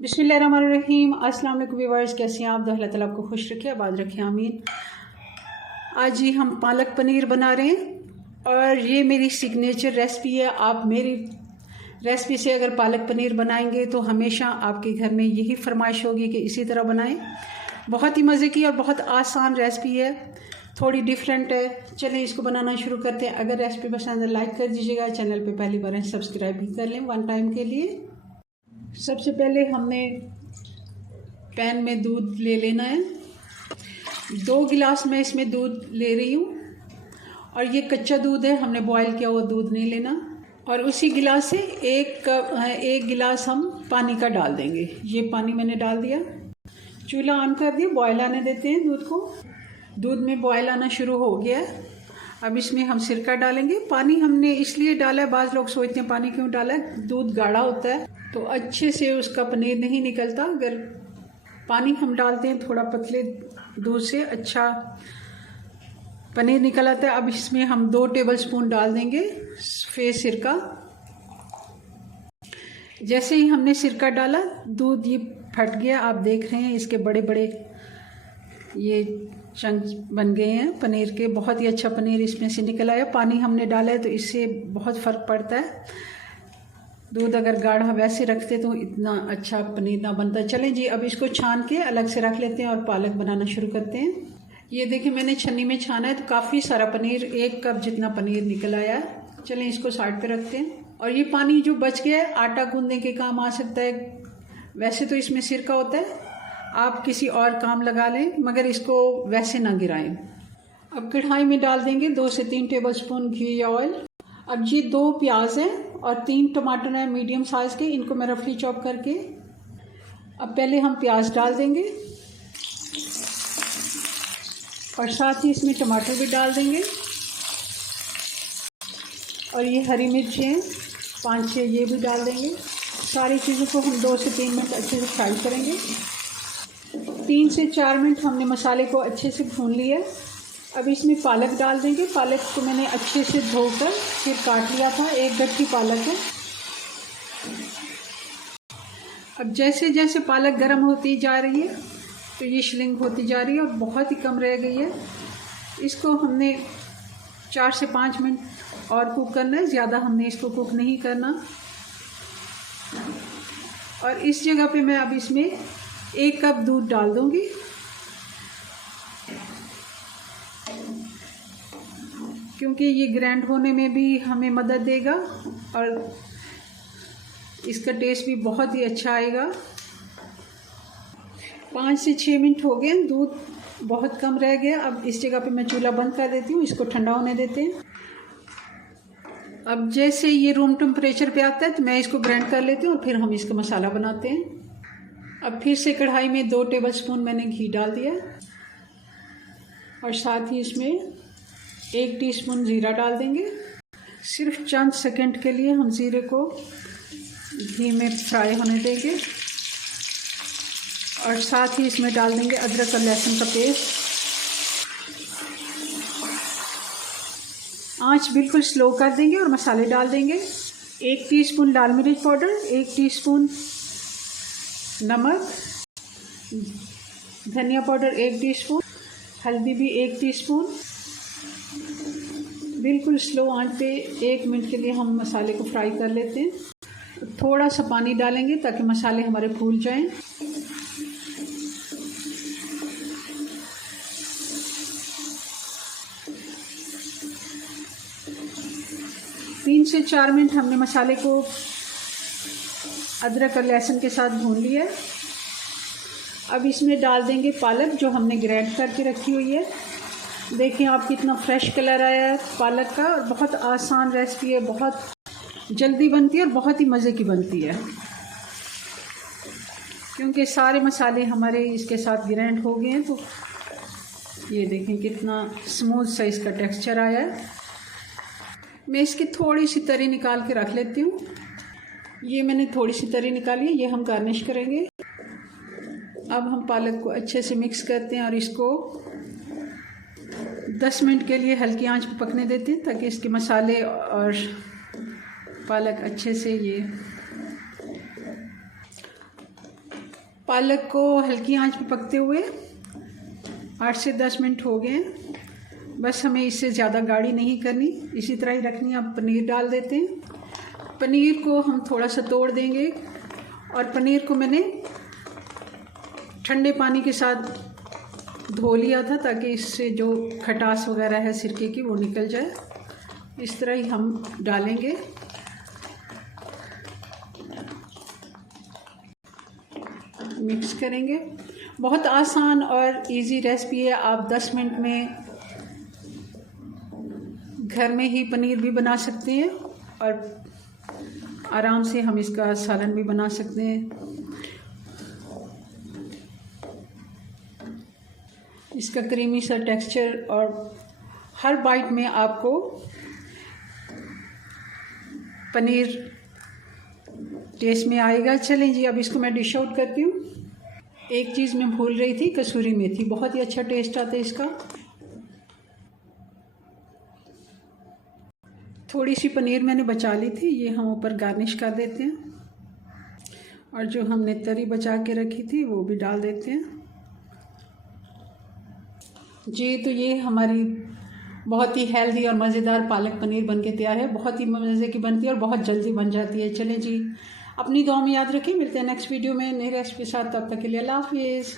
बिस्मिल्लाहिर्रहमानिर्रहीम। अस्सलाम वालेकुम व्यूअर्स, कैसे हैं आप? तो अल्लाह ताला आपको खुश रखे, आबाद रखे, आमीन। आज ही हम पालक पनीर बना रहे हैं और ये मेरी सिग्नेचर रेसिपी है। आप मेरी रेसिपी से अगर पालक पनीर बनाएंगे तो हमेशा आपके घर में यही फरमाइश होगी कि इसी तरह बनाएं। बहुत ही मज़े की और बहुत आसान रेसिपी है, थोड़ी डिफरेंट है। चलें इसको बनाना शुरू करते हैं। अगर रेसिपी पसंद है लाइक कर दीजिएगा, चैनल पे पहली बार है सब्सक्राइब भी कर लें वन टाइम के लिए। सबसे पहले हमने पैन में दूध ले लेना है। 2 गिलास मैं इसमें दूध ले रही हूँ और ये कच्चा दूध है, हमने बॉईल किया हुआ दूध नहीं लेना। और उसी गिलास से एक गिलास हम पानी का डाल देंगे। ये पानी मैंने डाल दिया, चूल्हा ऑन कर दिया, बॉयल आने देते हैं दूध को। दूध में बॉयल आना शुरू हो गया है। अब इसमें हम सिरका डालेंगे। पानी हमने इसलिए डाला है, बाज़ लोग सोचते हैं पानी क्यों डाला है, दूध गाढ़ा होता है तो अच्छे से उसका पनीर नहीं निकलता। अगर पानी हम डालते हैं थोड़ा पतले दूध से अच्छा पनीर निकल आता है। अब इसमें हम 2 टेबलस्पून डाल देंगे फेस सिरका। जैसे ही हमने सिरका डाला दूध ये फट गया। आप देख रहे हैं इसके बड़े बड़े ये चंक्स बन गए हैं पनीर के। बहुत ही अच्छा पनीर इसमें से निकल आया। पानी हमने डाला है तो इससे बहुत फ़र्क पड़ता है। दूध अगर गाढ़ा वैसे रखते तो इतना अच्छा पनीर ना बनता। चलें जी, अब इसको छान के अलग से रख लेते हैं और पालक बनाना शुरू करते हैं। ये देखिए मैंने छन्नी में छाना है तो काफ़ी सारा पनीर, 1 कप जितना पनीर निकल आया है। चलें इसको साइड पे रखते हैं। और ये पानी जो बच गया है आटा गूंदने के काम आ सकता है। वैसे तो इसमें सिरका होता है, आप किसी और काम लगा लें मगर इसको वैसे ना गिराएं। अब कढ़ाई में डाल देंगे 2 से 3 टेबलस्पून घी या ऑयल। अब ये 2 प्याज हैं और 3 टमाटर हैं मीडियम साइज़ के, इनको मैं रफली चॉप करके। अब पहले हम प्याज डाल देंगे और साथ ही इसमें टमाटर भी डाल देंगे। और ये हरी मिर्चें हैं 5-6, ये भी डाल देंगे। सारी चीज़ों को हम 2 से 3 मिनट अच्छे से फ्राई करेंगे। 3 से 4 मिनट हमने मसाले को अच्छे से भून लिया। अब इसमें पालक डाल देंगे। पालक को मैंने अच्छे से धोकर फिर काट लिया था, 1 गट्ठी पालक है। अब जैसे जैसे पालक गर्म होती जा रही है तो ये श्रिंक होती जा रही है और बहुत ही कम रह गई है। इसको हमने 4 से 5 मिनट और कुक करना है, ज़्यादा हमने इसको कुक नहीं करना। और इस जगह पे मैं अब इसमें 1 कप दूध डाल दूँगी। क्योंकि ये ग्राइंड होने में भी हमें मदद देगा और इसका टेस्ट भी बहुत ही अच्छा आएगा। 5 से 6 मिनट हो गए, दूध बहुत कम रह गया। अब इस जगह पे मैं चूल्हा बंद कर देती हूँ, इसको ठंडा होने देते हैं। अब जैसे ये रूम टेम्परेचर पे आता है तो मैं इसको ग्राइंड कर लेती हूँ और फिर हम इसका मसाला बनाते हैं। अब फिर से कढ़ाई में 2 टेबलस्पून मैंने घी डाल दिया और साथ ही इसमें 1 टीस्पून ज़ीरा डाल देंगे। सिर्फ चंद सेकंड के लिए हम ज़ीरे को घी में फ्राई होने देंगे। और साथ ही इसमें डाल देंगे अदरक और लहसुन का पेस्ट। आंच बिल्कुल स्लो कर देंगे और मसाले डाल देंगे। 1 टीस्पून लाल मिर्च पाउडर, 1 टीस्पून नमक, धनिया पाउडर 1 टीस्पून, हल्दी भी 1 टीस्पून। बिल्कुल स्लो आंच पे 1 मिनट के लिए हम मसाले को फ्राई कर लेते हैं। थोड़ा सा पानी डालेंगे ताकि मसाले हमारे फूल जाएं। तीन से 4 मिनट हमने मसाले को अदरक और लहसुन के साथ भून लिया। अब इसमें डाल देंगे पालक जो हमने ग्राइंड करके रखी हुई है। देखिए आप कितना फ्रेश कलर आया है पालक का। और बहुत आसान रेसिपी है, बहुत जल्दी बनती है और बहुत ही मज़े की बनती है क्योंकि सारे मसाले हमारे इसके साथ ग्राइंड हो गए हैं। तो ये देखें कितना स्मूथ सा इसका टेक्सचर आया है। मैं इसकी थोड़ी सी तरी निकाल के रख लेती हूँ। ये मैंने थोड़ी सी तरी निकाली है, ये हम गार्निश करेंगे। अब हम पालक को अच्छे से मिक्स करते हैं और इसको 10 मिनट के लिए हल्की आंच पर पकने देते हैं ताकि इसके मसाले और पालक अच्छे से ये पालक को हल्की आंच पे पकते हुए 8 से 10 मिनट हो गए हैं। बस हमें इससे ज़्यादा गाढ़ी नहीं करनी, इसी तरह ही रखनी। अब पनीर डाल देते हैं। पनीर को हम थोड़ा सा तोड़ देंगे और पनीर को मैंने ठंडे पानी के साथ धो लिया था ताकि इससे जो खटास वगैरह है सिरके की वो निकल जाए। इस तरह ही हम डालेंगे। मिक्स करेंगे। बहुत आसान और इजी रेसिपी है। आप 10 मिनट में घर में ही पनीर भी बना सकते हैं और आराम से हम इसका सालन भी बना सकते हैं। इसका क्रीमी सा टेक्सचर और हर बाइट में आपको पनीर टेस्ट में आएगा। चलें जी, अब इसको मैं डिश आउट करती हूँ। एक चीज़ मैं भूल रही थी, कसूरी मेथी। बहुत ही अच्छा टेस्ट आता है इसका। थोड़ी सी पनीर मैंने बचा ली थी, ये हम ऊपर गार्निश कर देते हैं। और जो हमने तरी बचा के रखी थी वो भी डाल देते हैं जी। तो ये हमारी बहुत ही हेल्दी और मज़ेदार पालक पनीर बनके तैयार है। बहुत ही मज़े की बनती है और बहुत जल्दी बन जाती है। चलें जी, अपनी दुआ में याद रखें। मिलते हैं नेक्स्ट वीडियो में नई रेसिपी के साथ। तब तक के लिए अल्लाह हाफिज़।